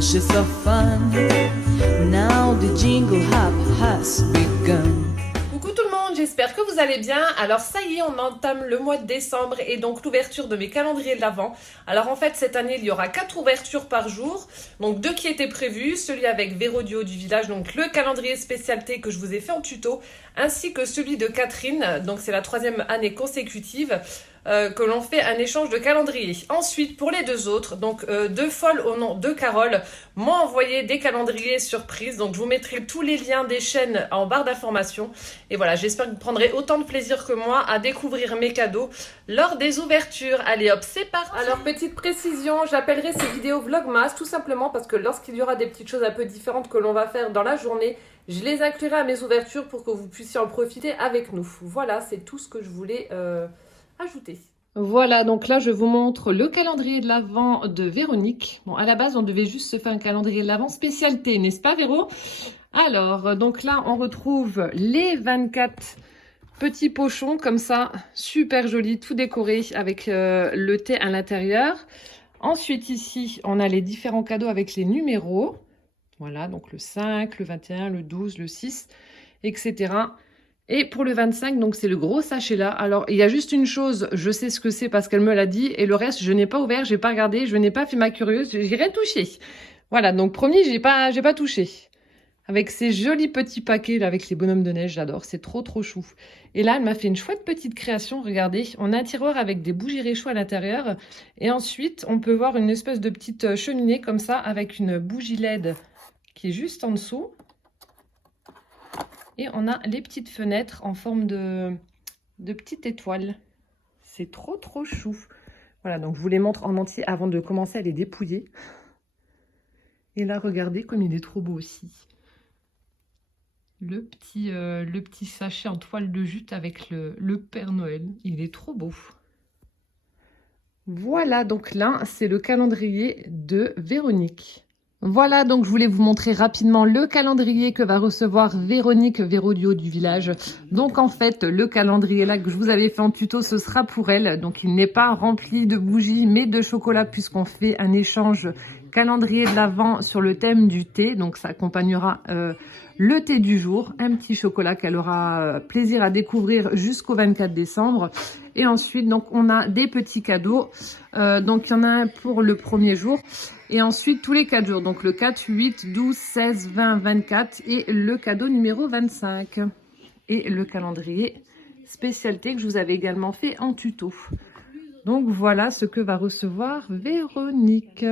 was just for fun. Now the jingle hop has begun. Coucou tout le monde, j'espère que vous allez bien. Alors ça y est, on entame le mois de décembre et donc l'ouverture de mes calendriers de l'Avent. Alors en fait, cette année, il y aura 4 ouvertures par jour. Donc 2 qui étaient prévues, celui avec Véro du Haut du Village, donc le calendrier spécialité que je vous ai fait en tuto, ainsi que celui de Catherine, donc c'est la 3e année consécutive. Que l'on fait un échange de calendrier. Ensuite, pour les 2 autres, donc 2 folles au nom de Carole m'ont envoyé des calendriers surprises. Donc, je vous mettrai tous les liens des chaînes en barre d'informations. Et voilà, j'espère que vous prendrez autant de plaisir que moi à découvrir mes cadeaux lors des ouvertures. Allez hop, c'est parti. Alors, petite précision, j'appellerai ces vidéos Vlogmas tout simplement parce que lorsqu'il y aura des petites choses un peu différentes que l'on va faire dans la journée, je les inclurai à mes ouvertures pour que vous puissiez en profiter avec nous. Voilà, c'est tout ce que je voulais ajouter. Voilà, donc là, je vous montre le calendrier de l'Avent de Véronique. Bon, à la base, on devait juste se faire un calendrier de l'Avent spécialité, n'est-ce pas, Véro? Alors, donc là, on retrouve les 24 petits pochons, comme ça, super jolis, tout décorés avec le thé à l'intérieur. Ensuite, ici, on a les différents cadeaux avec les numéros. Voilà, donc le 5, le 21, le 12, le 6, etc. Et pour le 25, donc c'est le gros sachet là. Alors, il y a juste une chose, je sais ce que c'est parce qu'elle me l'a dit. Et le reste, je n'ai pas ouvert, j'ai pas regardé, je n'ai pas fait ma curieuse, j'ai rien touché. Voilà, donc promis, j'ai pas touché. Avec ces jolis petits paquets là, avec les bonhommes de neige, j'adore. C'est trop chou. Et là, elle m'a fait une chouette petite création, regardez. On a un tiroir avec des bougies réchaud à l'intérieur. Et ensuite, on peut voir une espèce de petite cheminée comme ça, avec une bougie LED qui est juste en dessous. Et on a les petites fenêtres en forme de petites étoiles. C'est trop chou. Voilà, donc je vous les montre en entier avant de commencer à les dépouiller. Et là, regardez comme il est trop beau aussi. Le petit sachet en toile de jute avec le Père Noël. Il est trop beau. Voilà, donc là, c'est le calendrier de Véronique. Voilà, donc je voulais vous montrer rapidement le calendrier que va recevoir Véronique Véro du Haut du Village. Donc en fait, le calendrier là que je vous avais fait en tuto, ce sera pour elle. Donc il n'est pas rempli de bougies, mais de chocolat puisqu'on fait un échange calendrier de l'Avent sur le thème du thé. Donc ça accompagnera le thé du jour, un petit chocolat qu'elle aura plaisir à découvrir jusqu'au 24 décembre. Et ensuite, donc on a des petits cadeaux. Donc il y en a un pour le premier jour. Et ensuite, tous les 4 jours. Donc, le 4, 8, 12, 16, 20, 24 et le cadeau numéro 25. Et le calendrier spécialité que je vous avais également fait en tuto. Donc, voilà ce que va recevoir Véronique.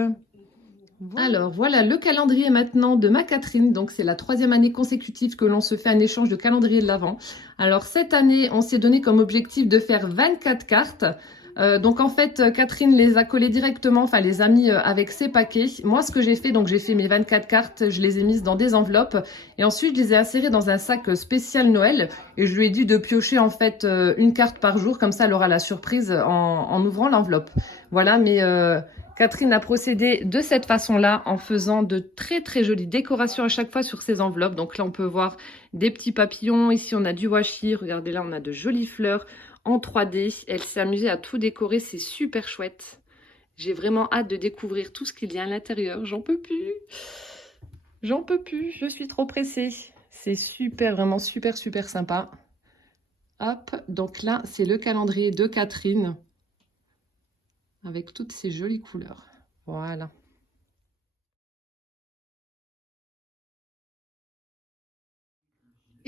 Alors, voilà le calendrier maintenant de ma Catherine. Donc, c'est la 3e année consécutive que l'on se fait un échange de calendrier de l'Avent. Alors, cette année, on s'est donné comme objectif de faire 24 cartes. Donc en fait, Catherine les a collées directement, enfin les a mis avec ses paquets. Moi, ce que j'ai fait, donc j'ai fait mes 24 cartes, je les ai mises dans des enveloppes et ensuite je les ai insérées dans un sac spécial Noël et je lui ai dit de piocher en fait une carte par jour, comme ça elle aura la surprise en ouvrant l'enveloppe. Voilà, mais Catherine a procédé de cette façon-là en faisant de très jolies décorations à chaque fois sur ses enveloppes. Donc là, on peut voir des petits papillons. Ici, on a du washi. Regardez là, on a de jolies fleurs en 3D. Elle s'est amusée à tout décorer, c'est super chouette. J'ai vraiment hâte de découvrir tout ce qu'il y a à l'intérieur. J'en peux plus. J'en peux plus, je suis trop pressée. C'est super, vraiment super sympa. Hop, donc là, c'est le calendrier de Catherine. Avec toutes ces jolies couleurs. Voilà.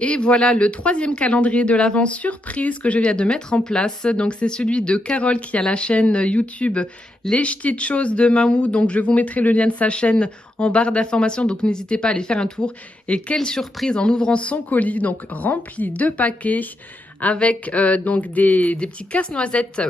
Et voilà le 3e calendrier de l'Avent surprise que je viens de mettre en place. Donc c'est celui de Carole qui a la chaîne YouTube Les Petites Choses de Mamou. Donc je vous mettrai le lien de sa chaîne en barre d'informations. Donc n'hésitez pas à aller faire un tour. Et quelle surprise en ouvrant son colis, donc rempli de paquets avec donc des petits casse-noisettes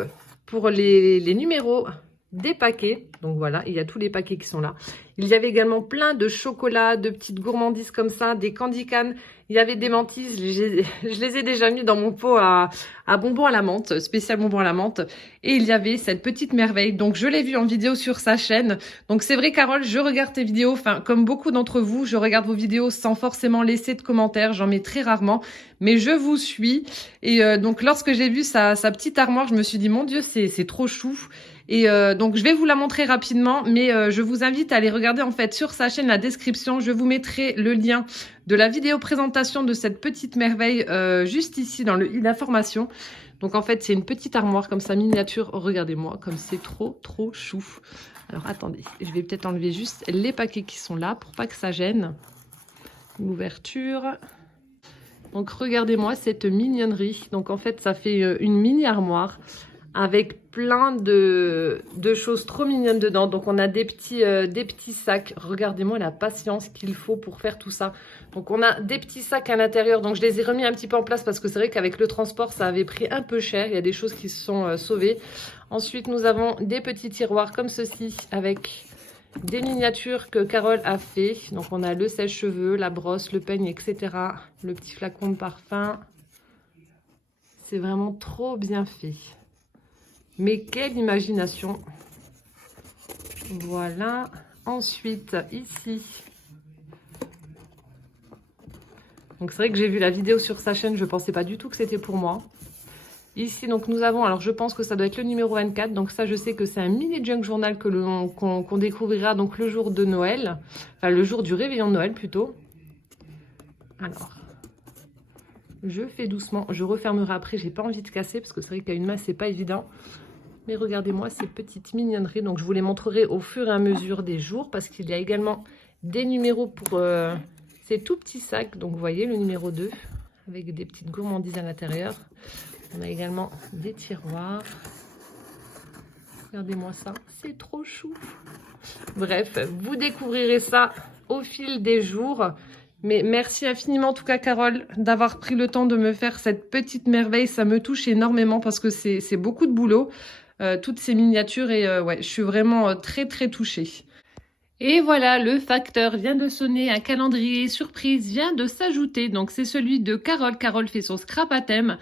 pour les numéros des paquets. Donc voilà, il y a tous les paquets qui sont là. Il y avait également plein de chocolats, de petites gourmandises comme ça, des candy cannes. Il y avait des mentis, je les ai déjà mis dans mon pot à bonbons à la menthe, spécial bonbons à la menthe. Et il y avait cette petite merveille. Donc je l'ai vue en vidéo sur sa chaîne. Donc c'est vrai Carole, je regarde tes vidéos, enfin comme beaucoup d'entre vous, je regarde vos vidéos sans forcément laisser de commentaires. J'en mets très rarement, mais je vous suis. Et donc lorsque j'ai vu sa petite armoire, je me suis dit mon Dieu, c'est trop chou. Et donc je vais vous la montrer rapidement, mais je vous invite à aller regarder en fait sur sa chaîne la description. Je vous mettrai le lien de la vidéo présentation de cette petite merveille juste ici dans le i d'information. Donc en fait c'est une petite armoire comme ça miniature. Regardez-moi comme c'est trop chou. Alors attendez, je vais peut-être enlever juste les paquets qui sont là pour pas que ça gêne. L'ouverture. Donc regardez-moi cette mignonnerie. Donc en fait ça fait une mini armoire avec plein de choses trop mignonnes dedans. Donc on a des petits sacs. Regardez-moi la patience qu'il faut pour faire tout ça. Donc on a des petits sacs à l'intérieur. Donc je les ai remis un petit peu en place parce que c'est vrai qu'avec le transport ça avait pris un peu cher. Il y a des choses qui se sont sauvées. Ensuite nous avons des petits tiroirs comme ceci avec des miniatures que Carole a fait. Donc on a le sèche-cheveux, la brosse, le peigne, etc. Le petit flacon de parfum. C'est vraiment trop bien fait. Mais quelle imagination! Voilà. Ensuite, ici. Donc c'est vrai que j'ai vu la vidéo sur sa chaîne, je ne pensais pas du tout que c'était pour moi. Ici, donc nous avons, alors je pense que ça doit être le numéro 24. Donc ça, je sais que c'est un mini junk journal qu'on découvrira donc le jour de Noël. Enfin, le jour du réveillon de Noël plutôt. Alors, je fais doucement. Je refermerai après, j'ai pas envie de casser parce que c'est vrai qu'à une main, c'est pas évident. Mais regardez-moi ces petites mignonneries. Donc je vous les montrerai au fur et à mesure des jours parce qu'il y a également des numéros pour ces tout petits sacs. Donc vous voyez le numéro 2 avec des petites gourmandises à l'intérieur. On a également des tiroirs. Regardez-moi ça, c'est trop chou. Bref, vous découvrirez ça au fil des jours. Mais merci infiniment en tout cas Carole d'avoir pris le temps de me faire cette petite merveille. Ça me touche énormément parce que c'est beaucoup de boulot. Toutes ces miniatures et ouais, je suis vraiment très touchée. Et voilà, le facteur vient de sonner, un calendrier surprise vient de s'ajouter. Donc c'est celui de Carole. Carole fait son scrap à thème.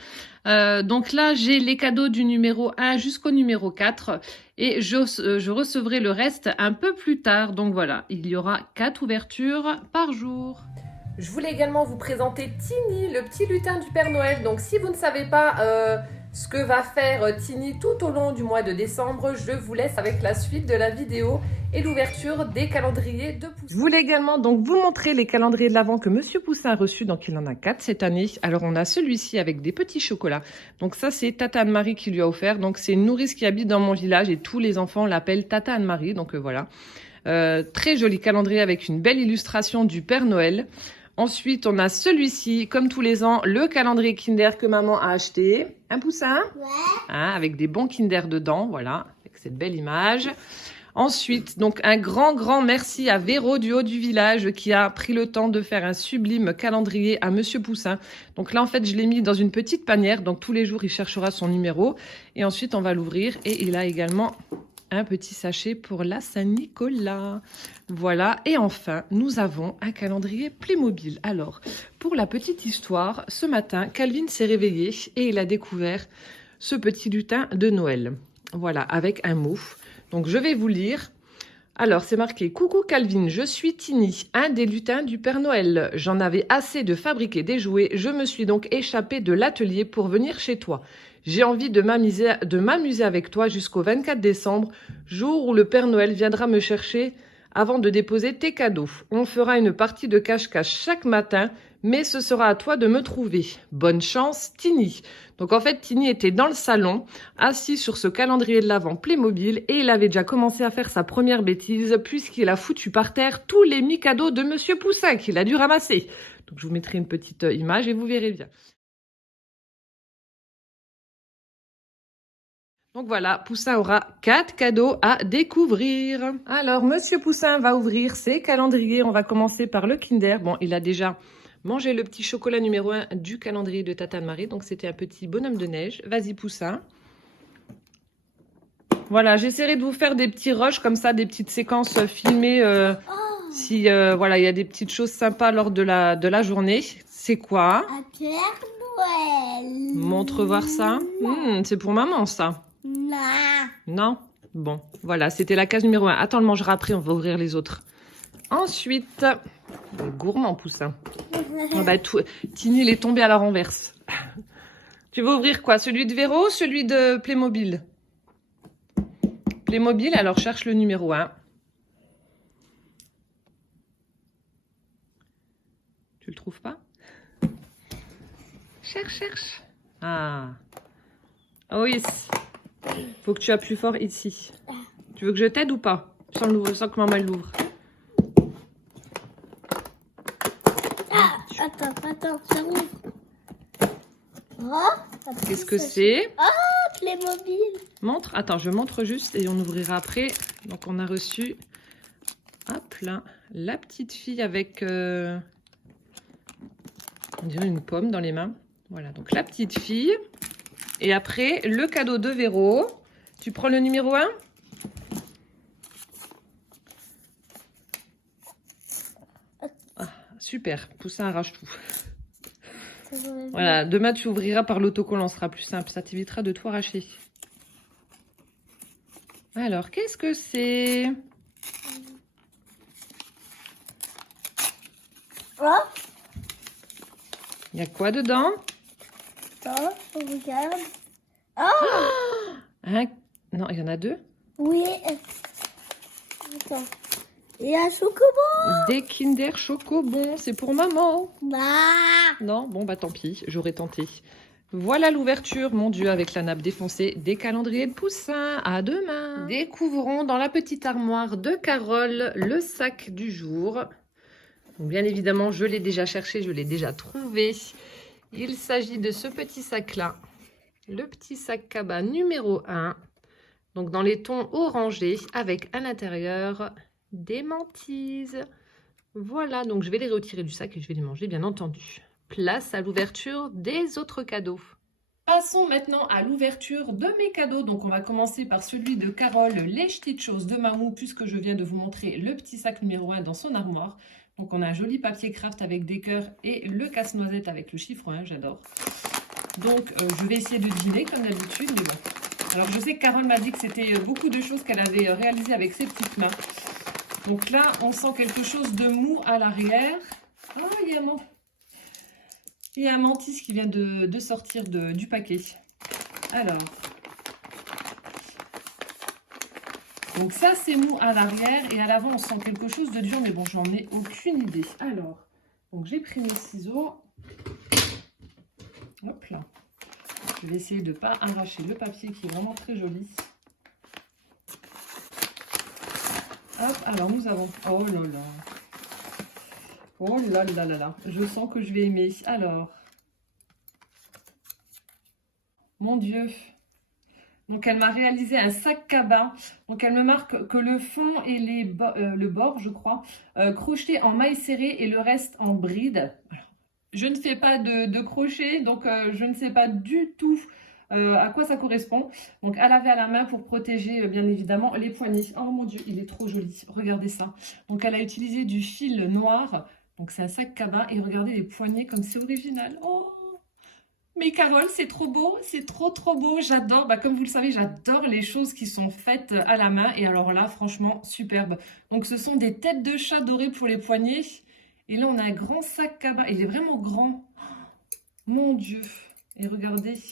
Donc là, j'ai les cadeaux du numéro 1 jusqu'au numéro 4 et je recevrai le reste un peu plus tard. Donc voilà, il y aura 4 ouvertures par jour. Je voulais également vous présenter Tini, le petit lutin du Père Noël. Donc si vous ne savez pas ce que va faire Tini tout au long du mois de décembre, je vous laisse avec la suite de la vidéo et l'ouverture des calendriers de Poussin. Je voulais également donc vous montrer les calendriers de l'Avent que Monsieur Poussin a reçus. Donc il en a 4 cette année. Alors on a celui-ci avec des petits chocolats. Donc ça c'est Tata Anne-Marie qui lui a offert. Donc c'est une nourrice qui habite dans mon village et tous les enfants l'appellent Tata Anne-Marie. Donc voilà. Très joli calendrier avec une belle illustration du Père Noël. Ensuite, on a celui-ci, comme tous les ans, le calendrier Kinder que maman a acheté. Un Poussin? Ouais. Hein, avec des bons Kinder dedans, voilà, avec cette belle image. Ensuite, donc un grand merci à Véro du haut du village qui a pris le temps de faire un sublime calendrier à Monsieur Poussin. Donc là, en fait, je l'ai mis dans une petite panière. Donc tous les jours, il cherchera son numéro. Et ensuite, on va l'ouvrir. Et il a également un petit sachet pour la Saint-Nicolas. Voilà. Et enfin, nous avons un calendrier Playmobil. Alors, pour la petite histoire, ce matin, Calvin s'est réveillé et il a découvert ce petit lutin de Noël. Voilà, avec un mot. Donc, je vais vous lire. Alors, c'est marqué « Coucou Calvin, je suis Tini, un des lutins du Père Noël. J'en avais assez de fabriquer des jouets. Je me suis donc échappée de l'atelier pour venir chez toi. J'ai envie de m'amuser avec toi jusqu'au 24 décembre, jour où le Père Noël viendra me chercher avant de déposer tes cadeaux. On fera une partie de cache-cache chaque matin, mais ce sera à toi de me trouver. Bonne chance, Tini. » Donc en fait, Tini était dans le salon, assis sur ce calendrier de l'Avent Playmobil, et il avait déjà commencé à faire sa première bêtise, puisqu'il a foutu par terre tous les mi-cadeaux de Monsieur Poussin qu'il a dû ramasser. Donc je vous mettrai une petite image et vous verrez bien. Donc voilà, Poussin aura 4 cadeaux à découvrir. Alors, Monsieur Poussin va ouvrir ses calendriers. On va commencer par le Kinder. Bon, il a déjà mangé le petit chocolat numéro 1 du calendrier de Tata Anne-Marie. Donc, c'était un petit bonhomme de neige. Vas-y, Poussin. Voilà, j'essaierai de vous faire des petits rushs comme ça, des petites séquences filmées. Si voilà, il y a des petites choses sympas lors de la journée. C'est quoi? Un Père Noël. Montre voir ça. C'est pour maman, ça. Non. Non? Bon, voilà, c'était la case numéro 1. Attends, on le mangera après, on va ouvrir les autres. Ensuite, gourmand Poussin. Oh, bah, Tini, il est tombé à la renverse. Tu veux ouvrir quoi? Celui de Véro ou celui de Playmobil? Playmobil, alors cherche le numéro 1. Tu le trouves pas? Cherche. Ah. Oh oui. Faut que tu appuies fort ici. Tu veux que je t'aide ou pas? Sans que maman l'ouvre. Attends, ça ouvre. Oh, Qu'est-ce que c'est? Oh, Playmobil. Montre. Attends, je montre juste et on ouvrira après. Donc, on a reçu, hop là, la petite fille avec, on dirait une pomme dans les mains. Voilà, donc la petite fille. Et après, le cadeau de Véro. Tu prends le numéro 1? Ah, super, Poussin arrache tout. Voilà, demain tu ouvriras par l'autocollant, ce sera plus simple, ça t'évitera de tout arracher. Alors, qu'est-ce que c'est? Oh, Il y a quoi dedans? attends, je regarde. Oh, Hein? Non, il y en a 2. oui. Attends. Il y a un chocobo. Des Kinder Chocobon, c'est pour maman. Bah. Non, bon bah tant pis, j'aurais tenté. Voilà l'ouverture, mon Dieu, avec la nappe défoncée des calendriers de Poussin. À demain. Découvrons dans la petite armoire de Carole le sac du jour. Donc, bien évidemment, je l'ai déjà cherché, je l'ai déjà trouvé. Il s'agit de ce petit sac-là, le petit sac cabas numéro 1. Donc dans les tons orangés, avec à l'intérieur des mantises. Voilà, donc je vais les retirer du sac et je vais les manger, bien entendu. Place à l'ouverture des autres cadeaux. Passons maintenant à l'ouverture de mes cadeaux. Donc on va commencer par celui de Carole, les petites choses de Mamou, puisque je viens de vous montrer le petit sac numéro 1 dans son armoire. Donc on a un joli papier craft avec des cœurs et le casse-noisette avec le chiffre 1, j'adore. Donc je vais essayer de deviner comme d'habitude, mais bon. Alors je sais que Carole m'a dit que c'était beaucoup de choses qu'elle avait réalisées avec ses petites mains. Donc là, on sent quelque chose de mou à l'arrière. Ah, il y a un mantis qui vient de sortir du paquet. Alors. Donc ça, c'est mou à l'arrière. Et à l'avant, on sent quelque chose de dur. Mais bon, j'en ai aucune idée. Alors, donc j'ai pris mes ciseaux. Hop là. Je vais essayer de ne pas arracher le papier qui est vraiment très joli. Hop, alors nous avons... Oh là là. Oh là là là là. Je sens que je vais aimer. Alors. Mon Dieu. Donc elle m'a réalisé un sac cabas. Donc elle me marque que le fond et le bord, je crois, crocheté en maille serrée et le reste en bride. Alors, je ne fais pas de crochet, donc je ne sais pas du tout à quoi ça correspond. Donc à laver à la main pour protéger bien évidemment les poignets. Oh mon Dieu, il est trop joli. Regardez ça. Donc elle a utilisé du fil noir. Donc c'est un sac cabas et regardez les poignets comme c'est original. Oh! Mais Carole, c'est trop beau, c'est trop beau, j'adore, comme vous le savez, j'adore les choses qui sont faites à la main et alors là, franchement, superbe. Donc ce sont des têtes de chat dorées pour les poignets et là on a un grand sac cabas, il est vraiment grand, mon Dieu, et regardez,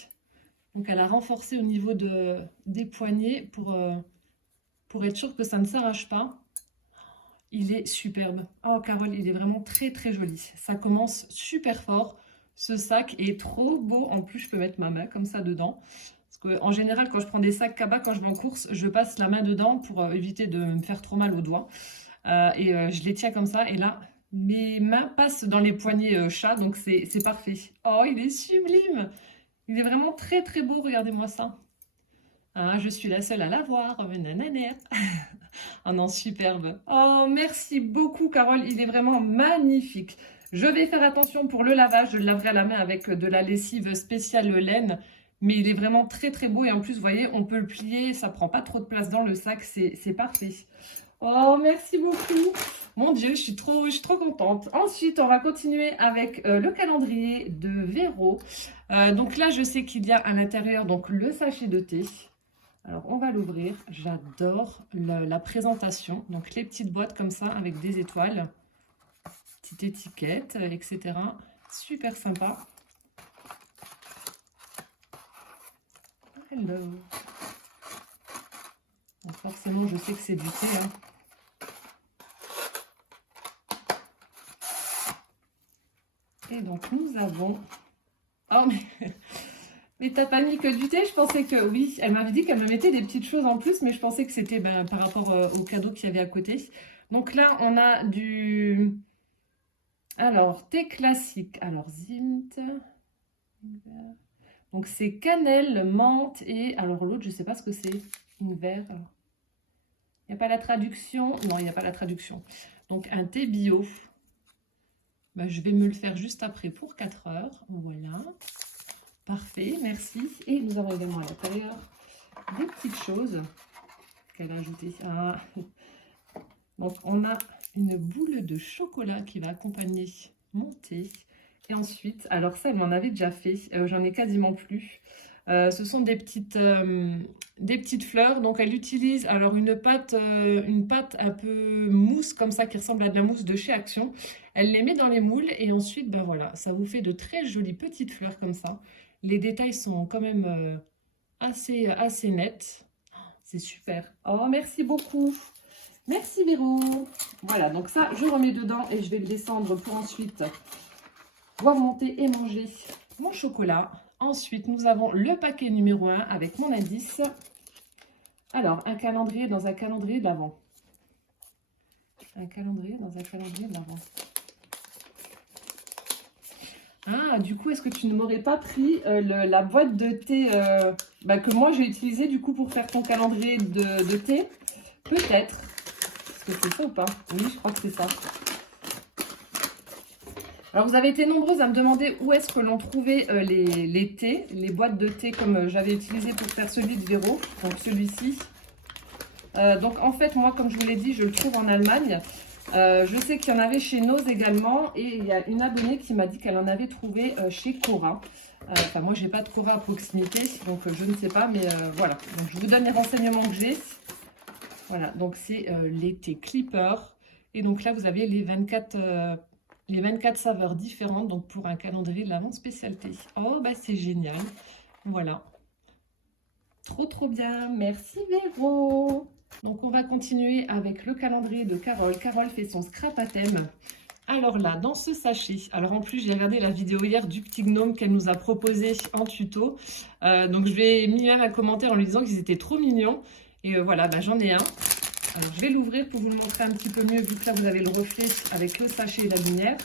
donc elle a renforcé au niveau des poignets pour être sûr que ça ne s'arrache pas. Il est superbe. Oh Carole, il est vraiment très joli, ça commence super fort. Ce sac est trop beau. En plus, je peux mettre ma main comme ça dedans. Parce qu'en général, quand je prends des sacs cabas, quand je vais en course, je passe la main dedans pour éviter de me faire trop mal aux doigts. Je les tiens comme ça. Et là, mes mains passent dans les poignets chat. Donc, c'est parfait. Oh, il est sublime. Il est vraiment très beau. Regardez-moi ça. Ah, je suis la seule à l'avoir. Nanana. Oh non, superbe. Oh, merci beaucoup, Carole. Il est vraiment magnifique. Je vais faire attention pour le lavage, je le laverai à la main avec de la lessive spéciale laine, mais il est vraiment très beau et en plus, vous voyez, on peut le plier, ça prend pas trop de place dans le sac, c'est parfait. Oh, merci beaucoup. Mon Dieu, je suis trop contente. Ensuite, on va continuer avec le calendrier de Véro. Donc là, je sais qu'il y a à l'intérieur donc le sachet de thé. Alors, on va l'ouvrir. J'adore la présentation. Donc, les petites boîtes comme ça avec des étoiles. Petite étiquette, etc. Super sympa. Hello. Donc forcément, je sais que c'est du thé. Hein. Et donc, nous avons... Oh, mais t'as pas mis que du thé? Je pensais que... Oui, elle m'avait dit qu'elle me mettait des petites choses en plus, mais je pensais que c'était par rapport au cadeau qu'il y avait à côté. Donc là, on a du... Alors, thé classique. Alors, Zimt. Donc, c'est cannelle, menthe et... Alors, l'autre, je sais pas ce que c'est. Ingwer. Il n'y a pas la traduction? Non, il n'y a pas la traduction. Donc, un thé bio. Ben, je vais me le faire juste après pour 4 heures. Voilà. Parfait, merci. Et nous avons également à l'intérieur des petites choses qu'elle a ajoutées. Ah. Donc, on a une boule de chocolat qui va accompagner mon thé. Et ensuite, alors ça, elle m'en avait déjà fait. J'en ai quasiment plus. Ce sont des petites fleurs. Donc, elle utilise alors une pâte un peu mousse comme ça qui ressemble à de la mousse de chez Action. Elle les met dans les moules et ensuite, ben voilà, ça vous fait de très jolies petites fleurs comme ça. Les détails sont quand même assez nets. C'est super. Oh, merci beaucoup. Merci Véro. Voilà, donc ça, je remets dedans et je vais le descendre pour ensuite boire mon thé et manger mon chocolat. Ensuite, nous avons le paquet numéro 1 avec mon indice. Alors, un calendrier dans un calendrier de l'Avent. Un calendrier dans un calendrier de l'Avent. Ah, du coup, est-ce que tu ne m'aurais pas pris la boîte de thé que moi j'ai utilisée du coup pour faire ton calendrier de thé? Peut-être. Est-ce que c'est ça ou pas? Oui, je crois que c'est ça. Alors, vous avez été nombreuses à me demander où est-ce que l'on trouvait les thés, les boîtes de thé comme j'avais utilisé pour faire celui de Véro, donc celui-ci. Donc, en fait, moi, comme je vous l'ai dit, je le trouve en Allemagne. Je sais qu'il y en avait chez Noz également et il y a une abonnée qui m'a dit qu'elle en avait trouvé chez Cora. Enfin, moi, j'ai pas de Cora à proximité, donc je ne sais pas, mais voilà. Donc, je vous donne les renseignements que j'ai. Voilà, donc c'est les thés Clipper. Et donc là, vous avez les 24 saveurs différentes, donc pour un calendrier de l'Avent spécialité. Oh, bah c'est génial. Voilà. Trop, trop bien. Merci Véro. Donc, on va continuer avec le calendrier de Carole. Carole fait son scrap à thème. Alors là, dans ce sachet, alors en plus, j'ai regardé la vidéo hier du petit gnome qu'elle nous a proposé en tuto. Donc, je vais mis même un commentaire en lui disant qu'ils étaient trop mignons. Et voilà, bah, j'en ai un. Alors, je vais l'ouvrir pour vous le montrer un petit peu mieux, vu que là, vous avez le reflet avec le sachet et la lumière.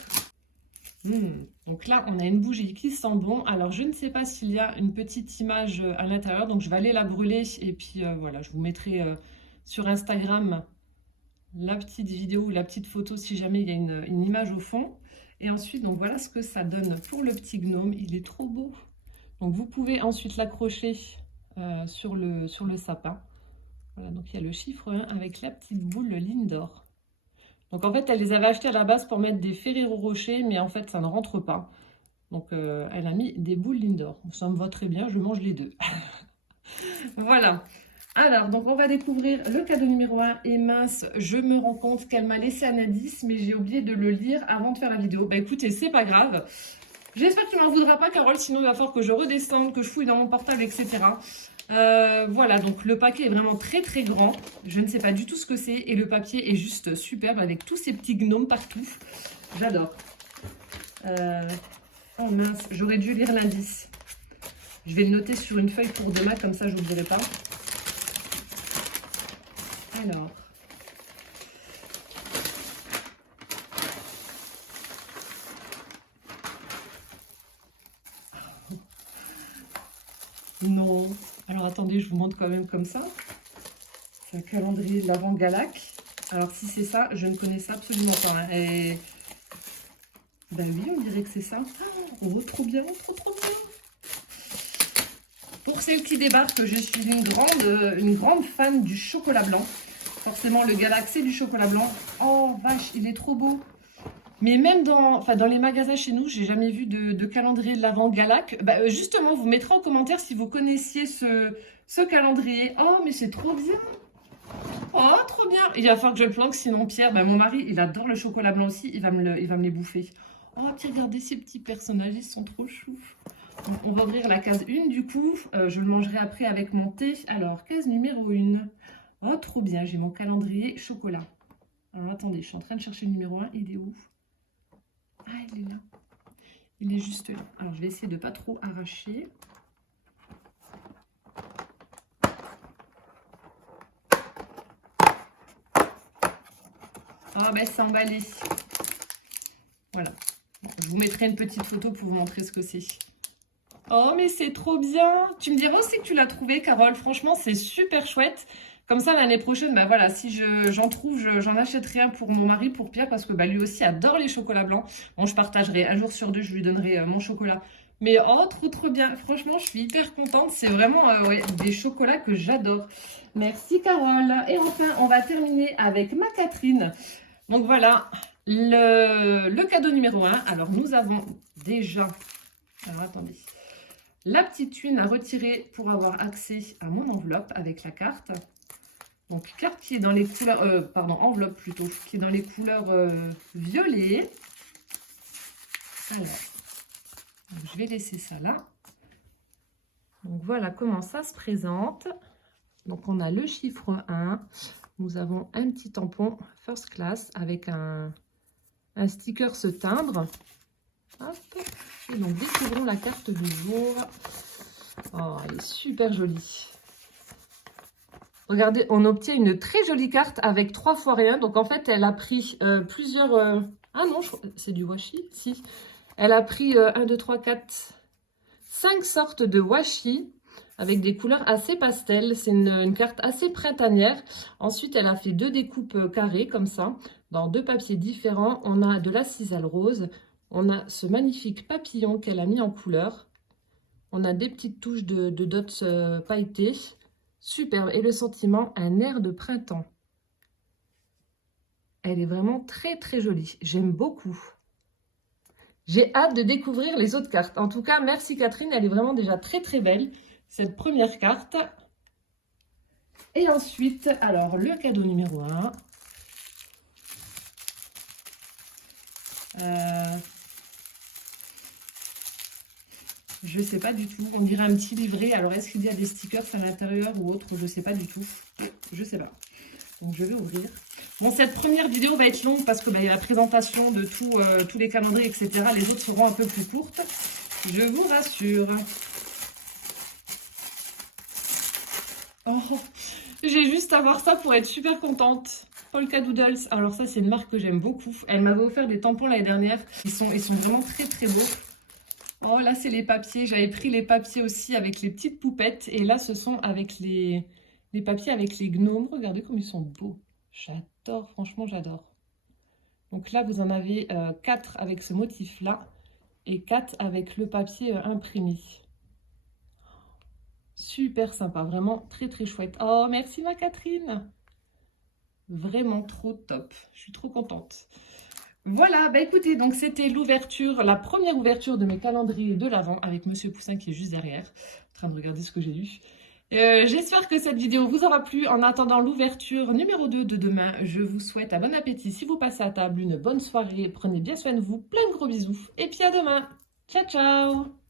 Donc là, on a une bougie qui sent bon. Alors, je ne sais pas s'il y a une petite image à l'intérieur. Donc, je vais aller la brûler. Et puis, voilà, je vous mettrai sur Instagram la petite vidéo ou la petite photo si jamais il y a une image au fond. Et ensuite, donc voilà ce que ça donne pour le petit gnome. Il est trop beau. Donc, vous pouvez ensuite l'accrocher sur le sapin. Voilà, donc il y a le chiffre 1 avec la petite boule Lindor. Donc en fait, elle les avait achetés à la base pour mettre des Ferrero Rocher, mais en fait, ça ne rentre pas. Donc elle a mis des boules Lindor. Ça me va très bien, je mange les deux. Voilà. Alors, donc on va découvrir le cadeau numéro 1. Et mince, je me rends compte qu'elle m'a laissé un indice, mais j'ai oublié de le lire avant de faire la vidéo. Bah écoutez, c'est pas grave. J'espère que tu m'en voudras pas, Carole, sinon il va falloir que je redescende, que je fouille dans mon portable, etc. Voilà, donc le paquet est vraiment très très grand. Je ne sais pas du tout ce que c'est. Et le papier est juste superbe avec tous ces petits gnomes partout. J'adore. Oh mince, j'aurais dû lire l'indice. Je vais le noter sur une feuille pour demain, comme ça je n'oublierai pas. Alors. Non. Alors attendez, je vous montre quand même comme ça. C'est un calendrier de l'Avent Galac. Alors si c'est ça, je ne connais ça absolument pas. Hein. Et... ben oui, on dirait que c'est ça. Oh, trop bien, trop trop bien. Pour celles qui débarquent, je suis une grande fan du chocolat blanc. Forcément, le Galac, c'est du chocolat blanc. Oh vache, il est trop beau. Mais même dans les magasins chez nous, j'ai jamais vu de calendrier de l'Avent Galac. Bah, justement, vous mettrez en commentaire si vous connaissiez ce calendrier. Oh, mais c'est trop bien. Oh, trop bien. Il va falloir que je le planque, sinon Pierre, bah, mon mari, il adore le chocolat blanc aussi. Il va me les bouffer. Oh, puis regardez ces petits personnages, ils sont trop choux. Donc, on va ouvrir la case 1 du coup. Je le mangerai après avec mon thé. Alors, case numéro 1. Oh, trop bien, j'ai mon calendrier chocolat. Alors, attendez, je suis en train de chercher le numéro 1. Il est où? Ah, il est là. Il est juste là. Alors, je vais essayer de ne pas trop arracher. Ah, ben, c'est emballé. Voilà. Bon, je vous mettrai une petite photo pour vous montrer ce que c'est. Oh, mais c'est trop bien! Tu me diras aussi que tu l'as trouvé, Carole. Franchement, c'est super chouette. Comme ça, l'année prochaine, bah voilà, si j'en trouve, j'en achèterai un pour mon mari, pour Pierre, parce que bah, lui aussi adore les chocolats blancs. Bon, je partagerai un jour sur 2, je lui donnerai mon chocolat. Mais oh, trop bien. Franchement, je suis hyper contente. C'est vraiment ouais, des chocolats que j'adore. Merci, Carole. Et enfin, on va terminer avec ma Catherine. Donc voilà, le cadeau numéro 1. Alors, nous avons déjà... Alors, attendez. La petite thune à retirer pour avoir accès à mon enveloppe avec la carte. Donc, carte qui est dans les couleurs... pardon, enveloppe plutôt, qui est dans les couleurs violet. Alors, je vais laisser ça là. Donc, voilà comment ça se présente. Donc, on a le chiffre 1. Nous avons un petit tampon First Class avec un sticker se timbre. Hop. Et donc, découvrons la carte du jour. Oh, elle est super jolie. Regardez, on obtient une très jolie carte avec 3 fois rien. Donc, en fait, elle a pris plusieurs... Ah non, c'est du washi, si. Elle a pris 1, 2, 3, 4, 5 sortes de washi avec des couleurs assez pastel. C'est une carte assez printanière. Ensuite, elle a fait 2 découpes carrées comme ça, dans 2 papiers différents. On a de la ciselle rose. On a ce magnifique papillon qu'elle a mis en couleur. On a des petites touches de dots pailletées. Superbe. Et le sentiment, un air de printemps. Elle est vraiment très jolie. J'aime beaucoup. J'ai hâte de découvrir les autres cartes. En tout cas, merci Catherine. Elle est vraiment déjà très belle, cette première carte. Et ensuite, alors, le cadeau numéro 1. Je ne sais pas du tout. On dirait un petit livret. Alors, est-ce qu'il y a des stickers à l'intérieur ou autre? Je ne sais pas du tout. Je ne sais pas. Donc, je vais ouvrir. Bon, cette première vidéo va être longue parce que y a la présentation de tous les calendriers, etc. Les autres seront un peu plus courtes. Je vous rassure. Oh, j'ai juste à voir ça pour être super contente. Polka Doodles. Alors ça, c'est une marque que j'aime beaucoup. Elle m'avait offert des tampons l'année dernière. Ils sont vraiment très beaux. Oh, là, c'est les papiers. J'avais pris les papiers aussi avec les petites poupettes. Et là, ce sont avec les papiers avec les gnomes. Regardez comme ils sont beaux. J'adore, franchement, j'adore. Donc là, vous en avez 4 avec ce motif-là. Et 4 avec le papier imprimé. Super sympa, vraiment très chouette. Oh, merci ma Catherine. Vraiment trop top. Je suis trop contente. Voilà, bah écoutez, donc c'était l'ouverture, la première ouverture de mes calendriers de l'Avent avec Monsieur Poussin qui est juste derrière, en train de regarder ce que j'ai lu. J'espère que cette vidéo vous aura plu. En attendant l'ouverture numéro 2 de demain, je vous souhaite un bon appétit. Si vous passez à table, une bonne soirée. Prenez bien soin de vous. Plein de gros bisous. Et puis à demain. Ciao, ciao.